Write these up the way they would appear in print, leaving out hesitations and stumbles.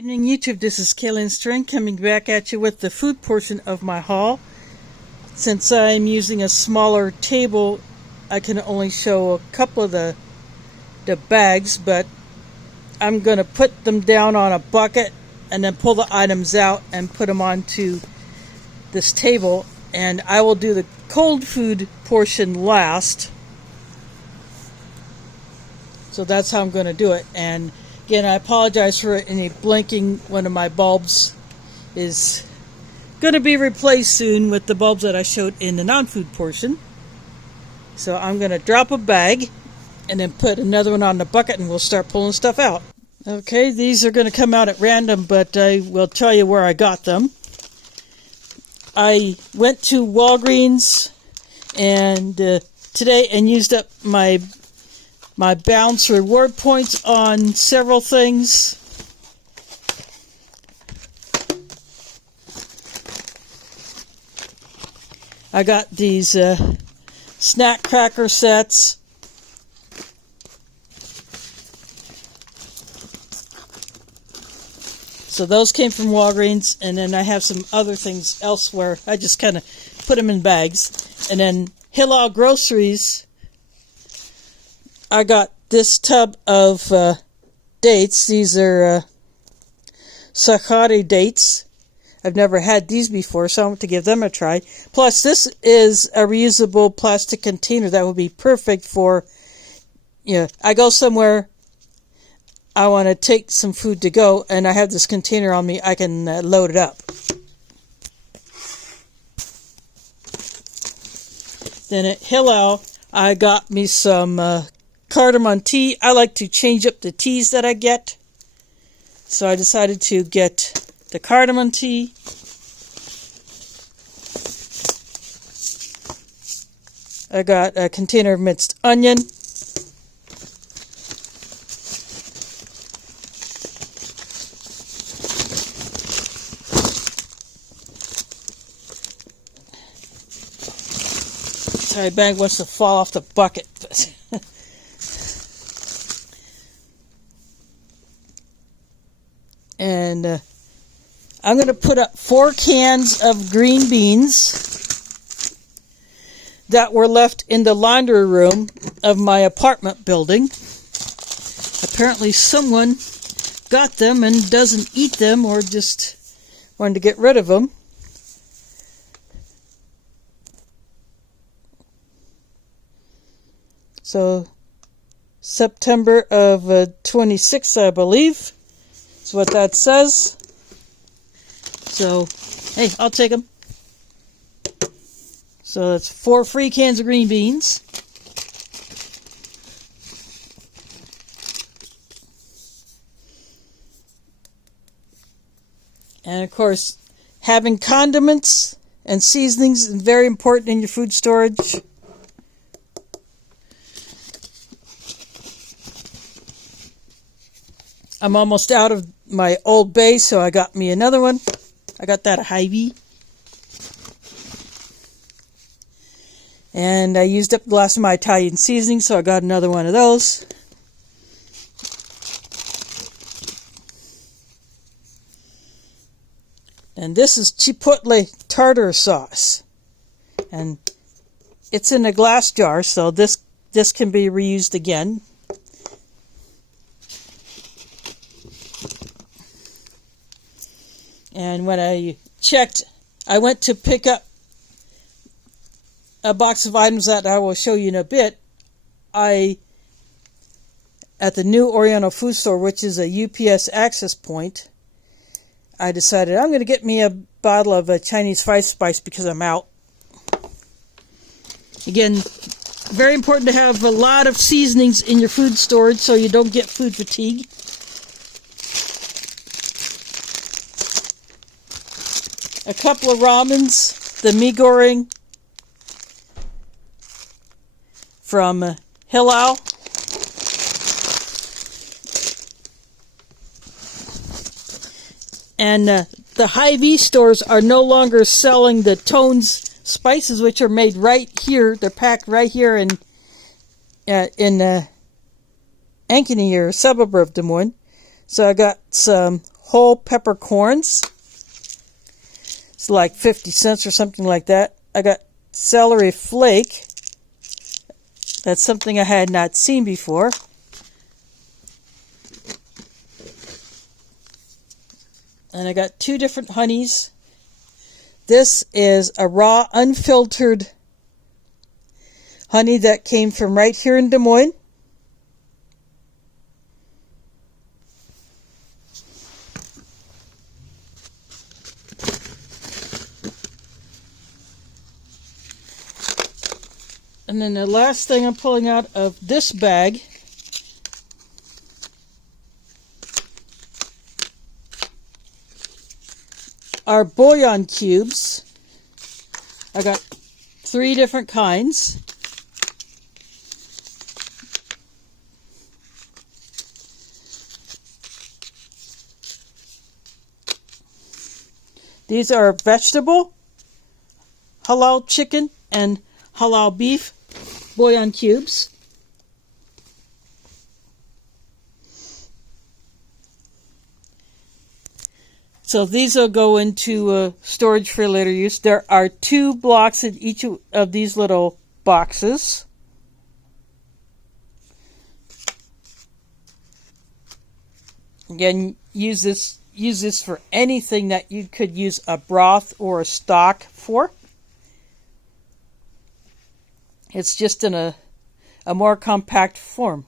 Good evening, YouTube. This is Kaylin String coming back at you with the food portion of my haul. Since I'm using a smaller table, I can only show a couple of the bags, but I'm going to put them down on a bucket and then pull the items out and put them onto this table. And I will do the cold food portion last. So that's how I'm going to do it. And again, I apologize for any blinking. One of my bulbs is going to be replaced soon with the bulbs that I showed in the non-food portion. So I'm going to drop a bag and then put another one on the bucket and we'll start pulling stuff out. Okay, these are going to come out at random, but I will tell you where I got them. I went to Walgreens and today and used up my bounce reward points on several things. I got these snack cracker sets. So those came from Walgreens, and then I have some other things elsewhere. I just kind of put them in bags. And then Hillel Groceries, I got this tub of dates. These are Sakari dates. I've never had these before, so I want to give them a try. Plus, this is a reusable plastic container that would be perfect for, I go somewhere, I want to take some food to go, and I have this container on me. I can load it up. Then at Hillel, I got me some cardamom tea. I like to change up the teas that I get. So I decided to get the cardamom tea. I got a container of minced onion. Sorry, bag wants to fall off the bucket. And I'm going to put up 4 cans of green beans that were left in the laundry room of my apartment building. Apparently someone got them and doesn't eat them or just wanted to get rid of them. So September of 26, I believe. That's what that says. So, hey, I'll take them. So that's 4 free cans of green beans. And of course, having condiments and seasonings is very important in your food storage. I'm almost out of my Old Bay, so I got me another one. I got that at HyVee. And I used up the last of my Italian seasoning, so I got another one of those. And this is Chipotle tartar sauce. And it's in a glass jar, so this can be reused again. And when I checked, I went to pick up a box of items that I will show you in a bit. At the new Oriental food store, which is a UPS access point, I decided I'm going to get me a bottle of Chinese fried spice because I'm out. Again, very important to have a lot of seasonings in your food storage so you don't get food fatigue. A couple of ramens, the mee goreng from Hillel. And the HyVee stores are no longer selling the Tones spices, which are made right here. They're packed right here in Ankeny, or a suburb of Des Moines. So I got some whole peppercorns. It's like 50 cents or something like that. I got celery flake. That's something I had not seen before. And I got 2 different honeys. This is a raw, unfiltered honey that came from right here in Des Moines. And then the last thing I'm pulling out of this bag are bouillon cubes. I got 3 different kinds. These are vegetable, halal chicken, and halal beef bouillon cubes. So these will go into storage for later use. There are 2 blocks in each of these little boxes. Again, use this for anything that you could use a broth or a stock for. It's just in a more compact form.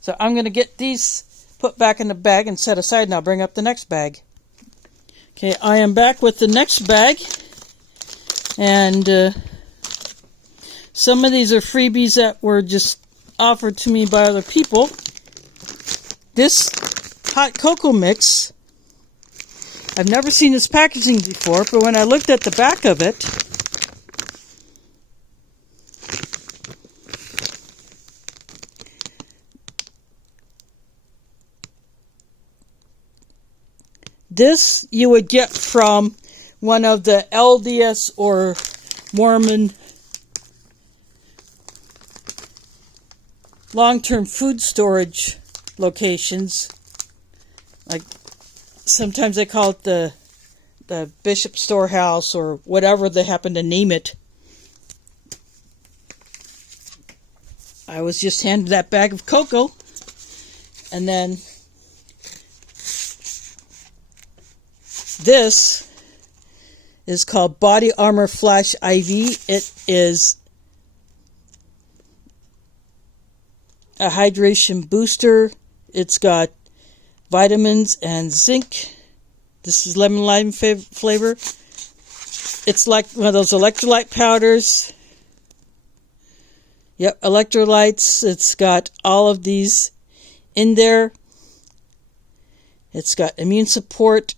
So I'm going to get these put back in the bag and set aside, and I'll bring up the next bag. Okay, I am back with the next bag, and some of these are freebies that were just offered to me by other people. This hot cocoa mix, I've never seen this packaging before, but when I looked at the back of it, this you would get from one of the LDS or Mormon long-term food storage locations. Like sometimes they call it the Bishop Storehouse or whatever they happen to name it. I was just handed that bag of cocoa, and then this is called Body Armor Flash IV. It is a hydration booster. It's got vitamins and zinc. This is lemon lime flavor. It's like one of those electrolyte powders. Yep, electrolytes. It's got all of these in there. It's got immune support.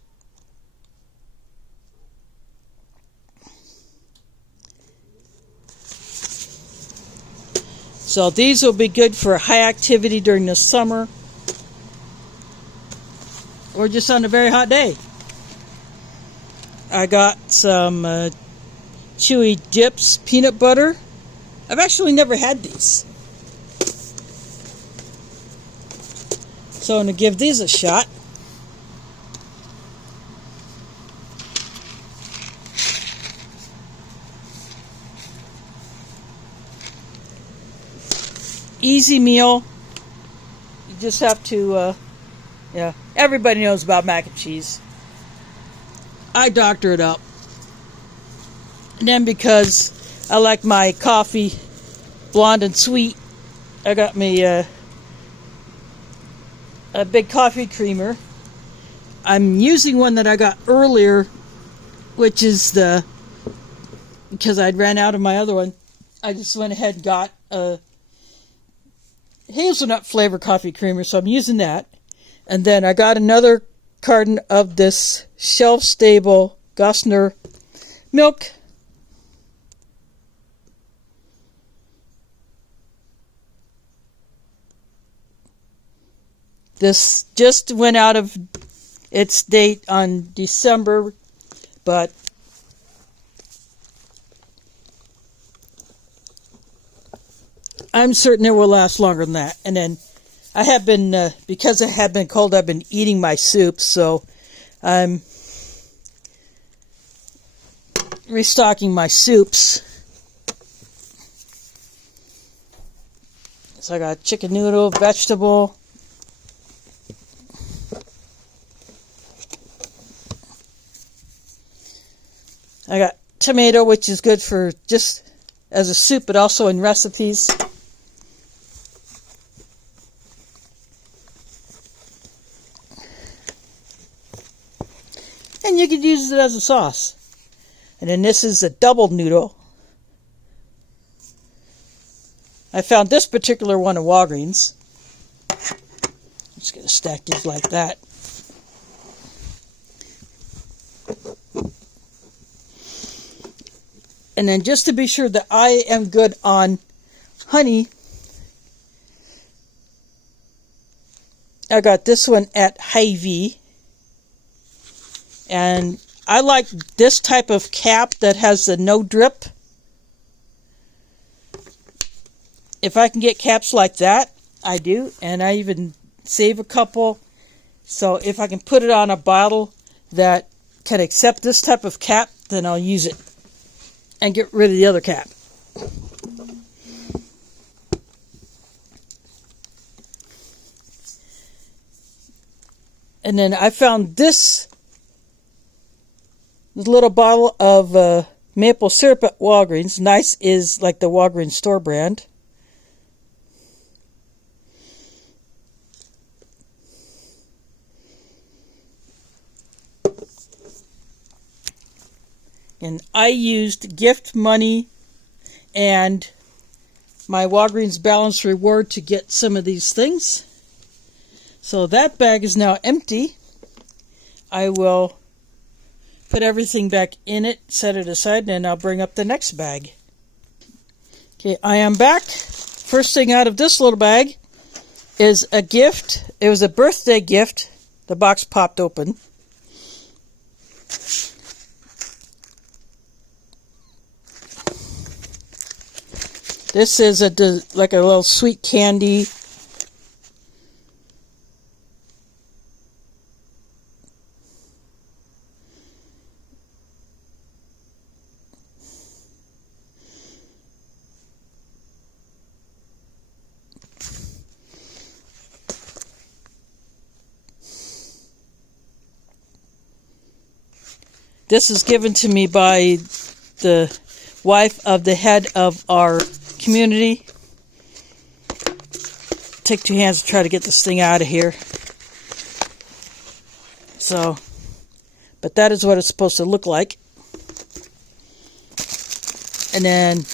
So these will be good for high activity during the summer or just on a very hot day. I got some chewy dips, peanut butter. I've actually never had these, so I'm going to give these a shot. Easy meal. You just have to, everybody knows about mac and cheese. I doctor it up. And then because I like my coffee blonde and sweet, I got me a big coffee creamer. I'm using one that I got earlier, which is because I'd ran out of my other one, I just went ahead and got a hazelnut flavor coffee creamer, so I'm using that. And then I got another carton of this shelf-stable Gosner milk. This just went out of its date on December, but I'm certain it will last longer than that. And then I have been, because it had been cold, I've been eating my soup. So I'm restocking my soups. So I got chicken noodle, vegetable. I got tomato, which is good for just as a soup, but also in recipes. And you could use it as a sauce. And then this is a double noodle. I found this particular one at Walgreens. I'm just going to stack these like that. And then just to be sure that I am good on honey, I got this one at HyVee. And I like this type of cap that has the no drip. If I can get caps like that, I do. And I even save a couple. So if I can put it on a bottle that can accept this type of cap, then I'll use it and get rid of the other cap. And then I found this little bottle of maple syrup at Walgreens. Nice is like the Walgreens store brand. And I used gift money and my Walgreens Balance Reward to get some of these things. So that bag is now empty. I will put everything back in it, set it aside, and I'll bring up the next bag. Okay, I am back. First thing out of this little bag is a gift. It was a birthday gift. The box popped open. This is like a little sweet candy. This is given to me by the wife of the head of our community. Take two hands to try to get this thing out of here. So, but that is what it's supposed to look like. And then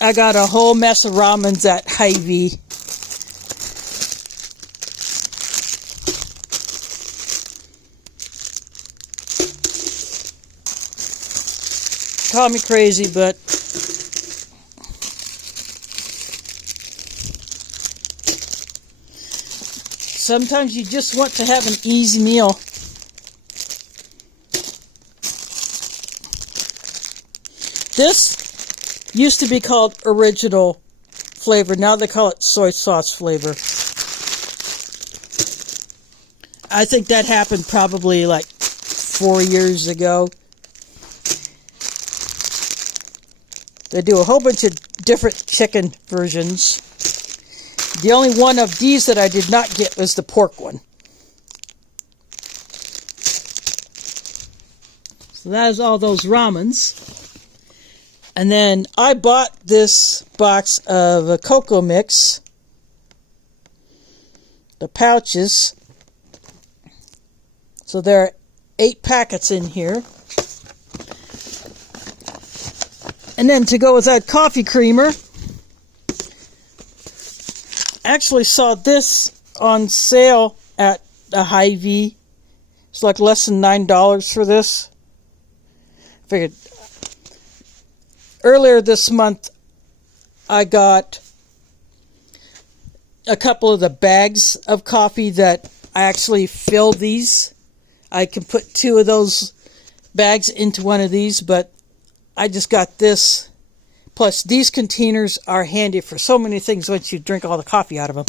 I got a whole mess of ramens at HyVee. Call me crazy, but sometimes you just want to have an easy meal. This used to be called original flavor. Now they call it soy sauce flavor. I think that happened probably like 4 years ago. They do a whole bunch of different chicken versions. The only one of these that I did not get was the pork one. So that is all those ramens. And then I bought this box of a cocoa mix. The pouches. So there are 8 packets in here. And then to go with that coffee creamer, I actually saw this on sale at a HyVee. It's like less than $9 for this. I figured earlier this month I got a couple of the bags of coffee that I actually fill these. I can put 2 of those bags into one of these, but I just got this. Plus, these containers are handy for so many things once you drink all the coffee out of them.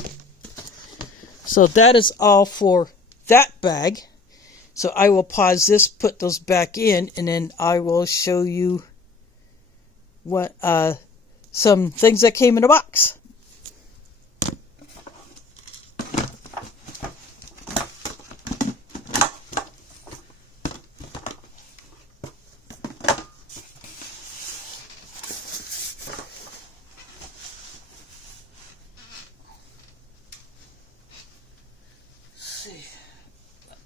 So that is all for that bag. So I will pause this, put those back in, and then I will show you what some things that came in a box.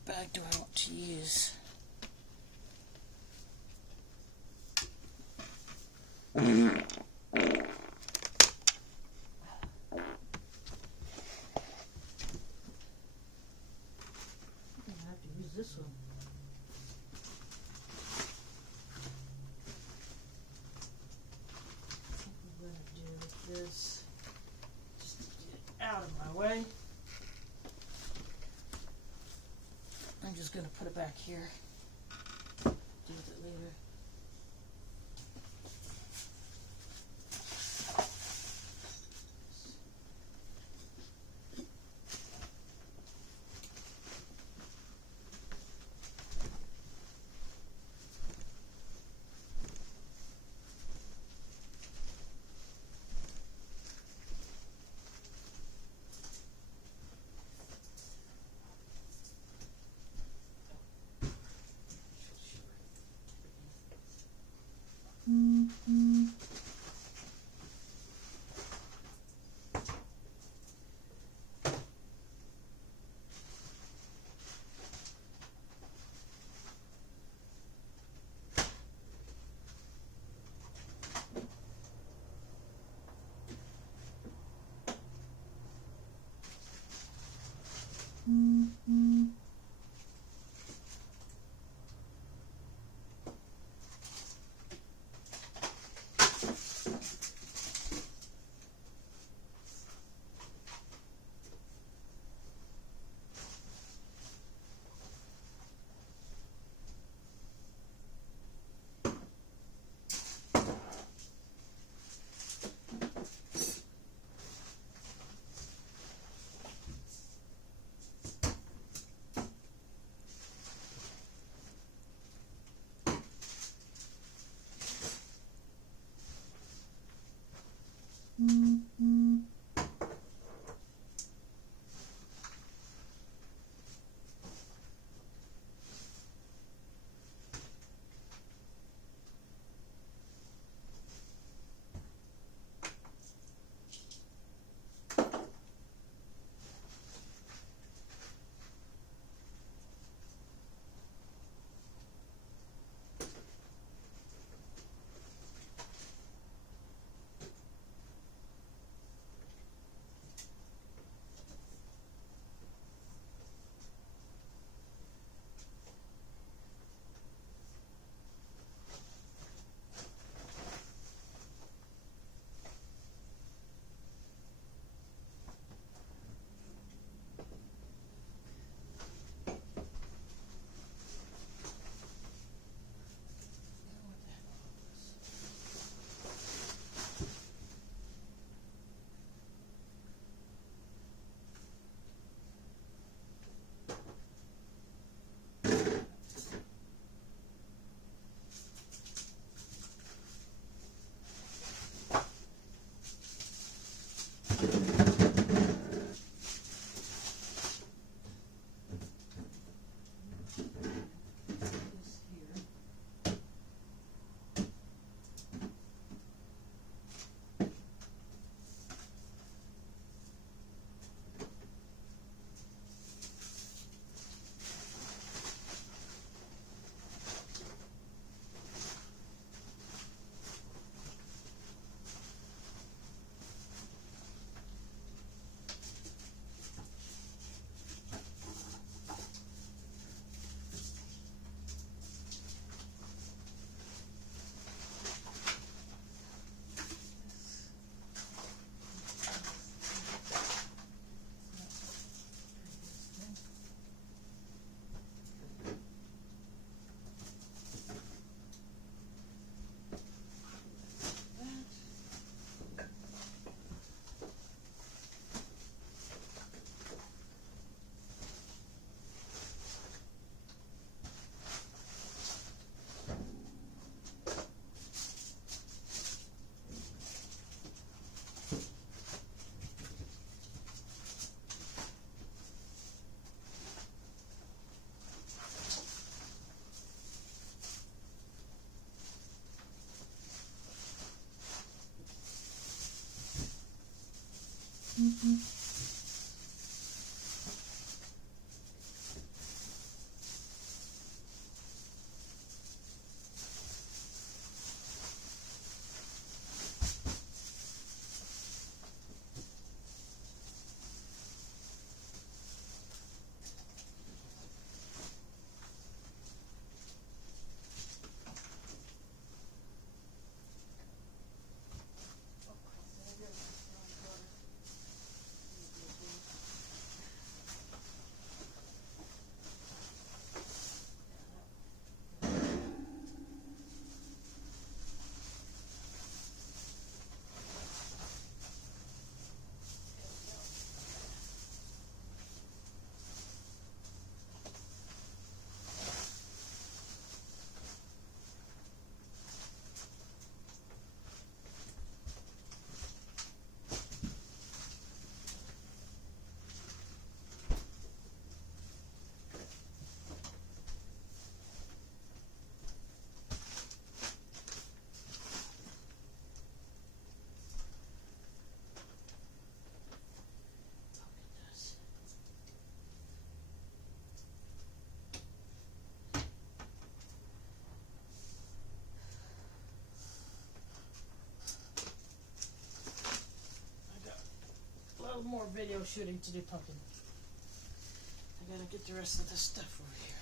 Bag do I want to use? I have to use this one. I think I'm going to do this just to get it out of my way. I'm just going to put it back here. Deal with it later. video shooting to do pumpkin. I gotta get the rest of this stuff over here.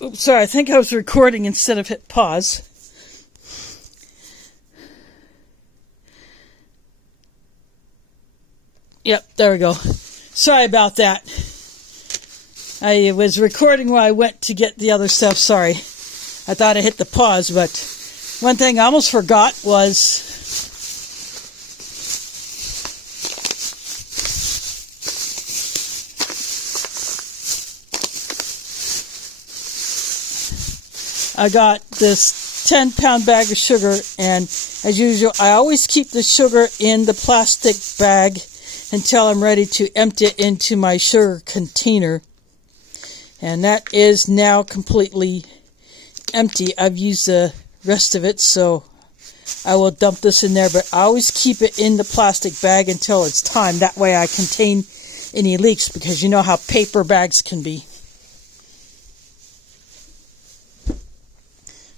Oops, sorry, I think I was recording instead of hit pause. Yep, there we go. Sorry about that. I was recording while I went to get the other stuff. Sorry. I thought I hit the pause, but one thing I almost forgot was I got this 10-pound bag of sugar, and as usual, I always keep the sugar in the plastic bag until I'm ready to empty it into my sugar container. And that is now completely empty. I've used the rest of it, so I will dump this in there, but I always keep it in the plastic bag until it's time. That way I contain any leaks, because you know how paper bags can be.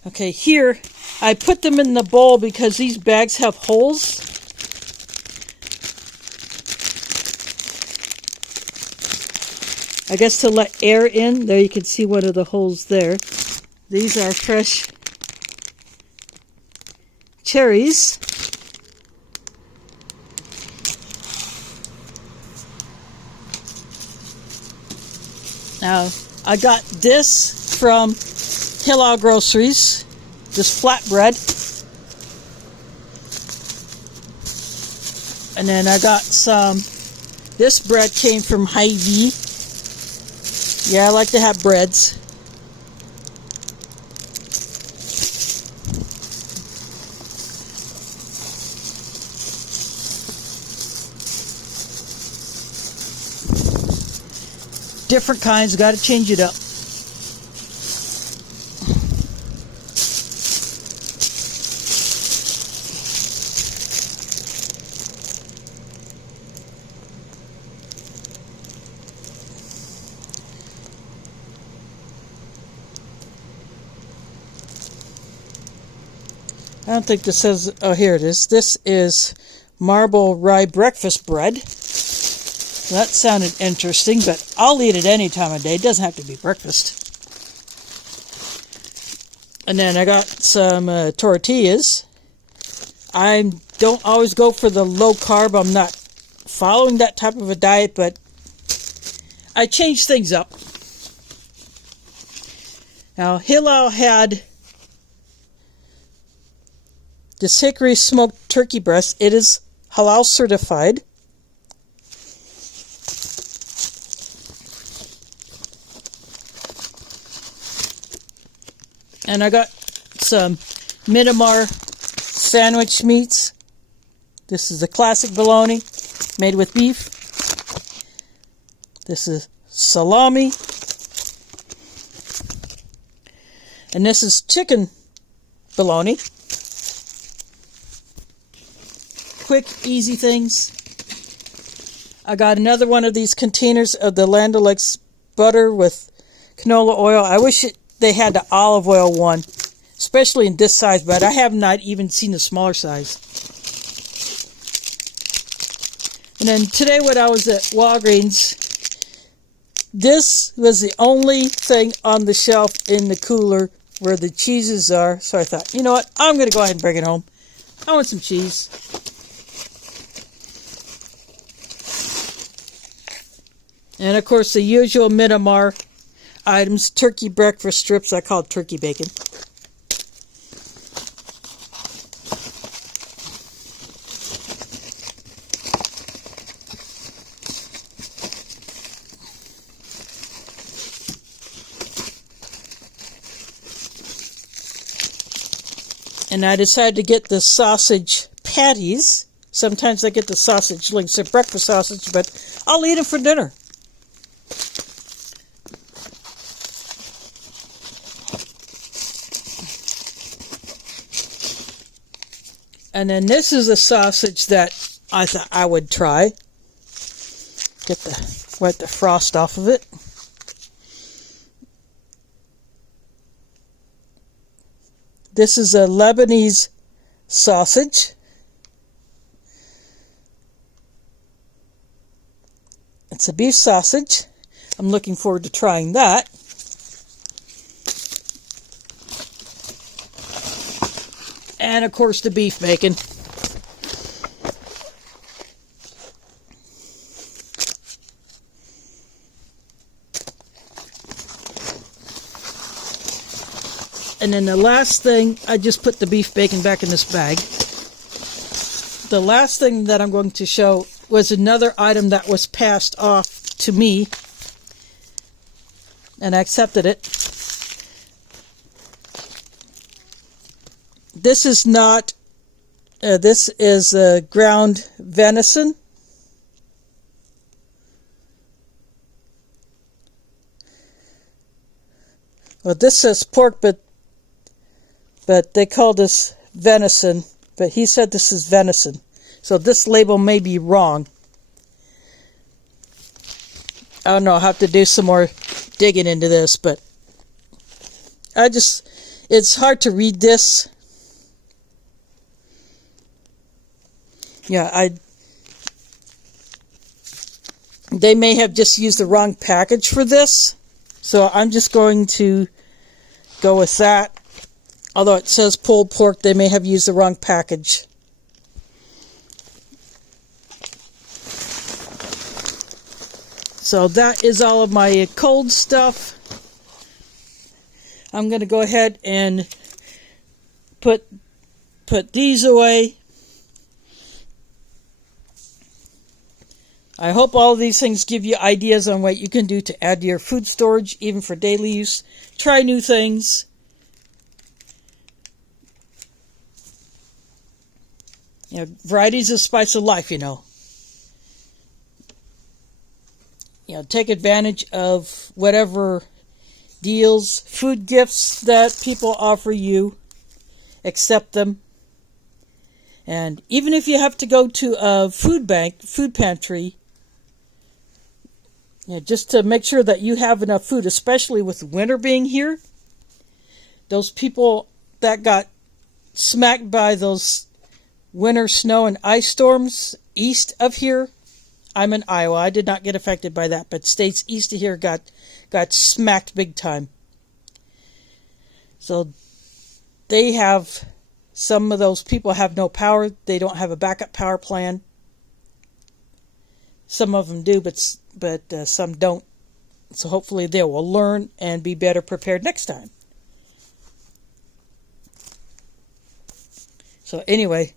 Okay, here, I put them in the bowl because these bags have holes. I guess to let air in. There you can see one of the holes there. These are fresh cherries. Now, I got this from Hill Groceries, this flatbread, and then I got some, this bread came from HyVee. Yeah, I like to have breads. Different kinds, got to change it up. I don't think this says, oh, here it is. This is marble rye breakfast bread. That sounded interesting, but I'll eat it any time of day. It doesn't have to be breakfast. And then I got some tortillas. I don't always go for the low carb. I'm not following that type of a diet, but I change things up. Now, Hillel had this hickory smoked turkey breast. It is halal certified. And I got some Midamar sandwich meats. This is the classic bologna made with beef. This is salami. And this is chicken bologna. Quick, easy things. I got another one of these containers of the Land O'Lakes butter with canola oil. I wish they had the olive oil one, especially in this size, but I have not even seen the smaller size. And then today when I was at Walgreens, this was the only thing on the shelf in the cooler where the cheeses are. So I thought, you know what, I'm going to go ahead and bring it home. I want some cheese. And of course the usual Midamar items, turkey breakfast strips, I call it turkey bacon. And I decided to get the sausage patties. Sometimes I get the sausage links, they're breakfast sausage, but I'll eat them for dinner. And then this is a sausage that I thought I would try. Wipe the frost off of it. This is a Lebanese sausage. It's a beef sausage. I'm looking forward to trying that. And of course the beef bacon. And then the last thing, I just put the beef bacon back in this bag. The last thing that I'm going to show was another item that was passed off to me. And I accepted it. This is not, this is ground venison. Well, this says pork, but they call this venison, but he said this is venison. So this label may be wrong. I don't know, I'll have to do some more digging into this, but it's hard to read this. Yeah, they may have just used the wrong package for this, so I'm just going to go with that. Although it says pulled pork, they may have used the wrong package. So that is all of my cold stuff. I'm going to go ahead and put these away. I hope all of these things give you ideas on what you can do to add to your food storage, even for daily use. Try new things. You know, variety's the spice of life, you know. You know, take advantage of whatever deals, food gifts that people offer you. Accept them. And even if you have to go to a food bank, food pantry, you know, just to make sure that you have enough food, especially with winter being here. Those people that got smacked by those winter snow and ice storms east of here. I'm in Iowa. I did not get affected by that, but states east of here got smacked big time. So they have, some of those people have no power. They don't have a backup power plan. Some of them do, but some don't. So hopefully they will learn and be better prepared next time. So anyway,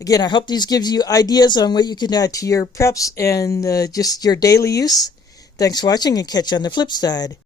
again, I hope these gives you ideas on what you can add to your preps and just your daily use. Thanks for watching, and catch you on the flip side.